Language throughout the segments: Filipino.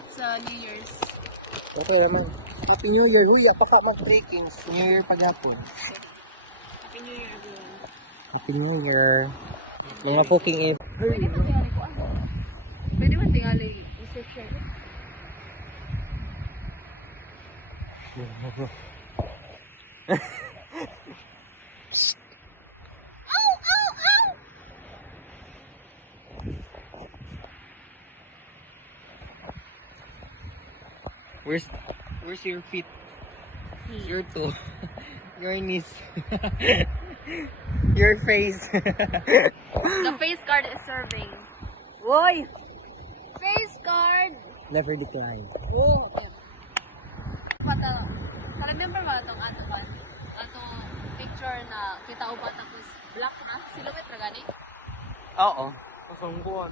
date sa New Year's. Okay naman. Happy New Year. Uy, apaka mag-breaking. New Year pa po. Happy New Year, everyone. Happy New Year. Mga cooking if. Pwede ba tingali ko ano? Pwede ba tingali reception? Where's your feet? Your toe. Your knees. Your face. The face card is serving. Woy! Face card! Never decline. Oh, yeah. Remember ba itong ato ba? Ato picture na kita upat tapos black na? Silhouette na gani? Oo. Kasangguan.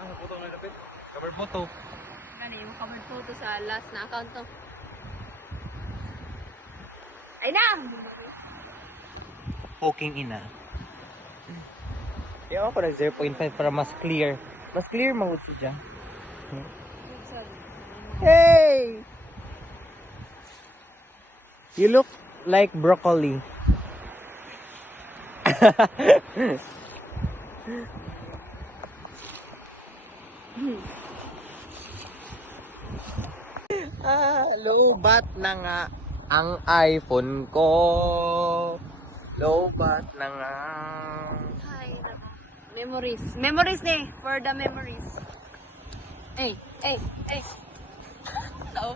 Ano photo na lapit? Cover photo. Gani, yung covered photo sa last na account to. Ay na! Poking ina. Kaya ako na 0.5 para mas clear. Mas clear mag-usod siya. Hey! You look like broccoli. Low-bat na nga ang iPhone ko. Low-bat na nga. Hi, memories. Memories ni, for the memories. Hey. Tao.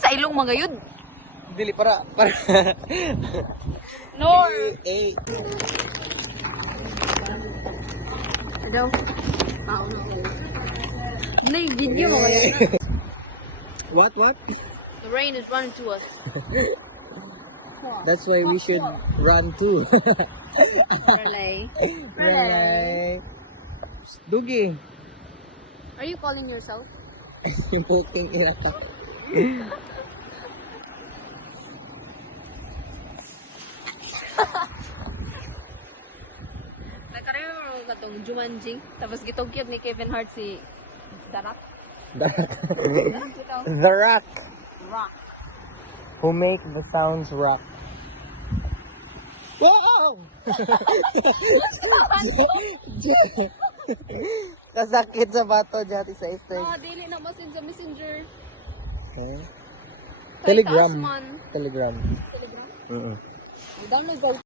Sa ilong mga yun. Dili para. No. Eh. Hello. Tao na. Nay, video mga yun. What? The rain is running to us. That's why we should run too. Relay. Right. Dugi. Are you calling yourself? Yung poking ina ka. Nagkarero mo ka itong Jumanji. Tapos gitogyod ni Kevin Hart si The Rock. The Rock. Rock. Who make the sounds rock. Wow! Kasakit sa bato dyan sa Easter. Dili na masin sa messenger. Okay. Kay Telegram. Tasman. Telegram. Telegram. Mm-mm. Download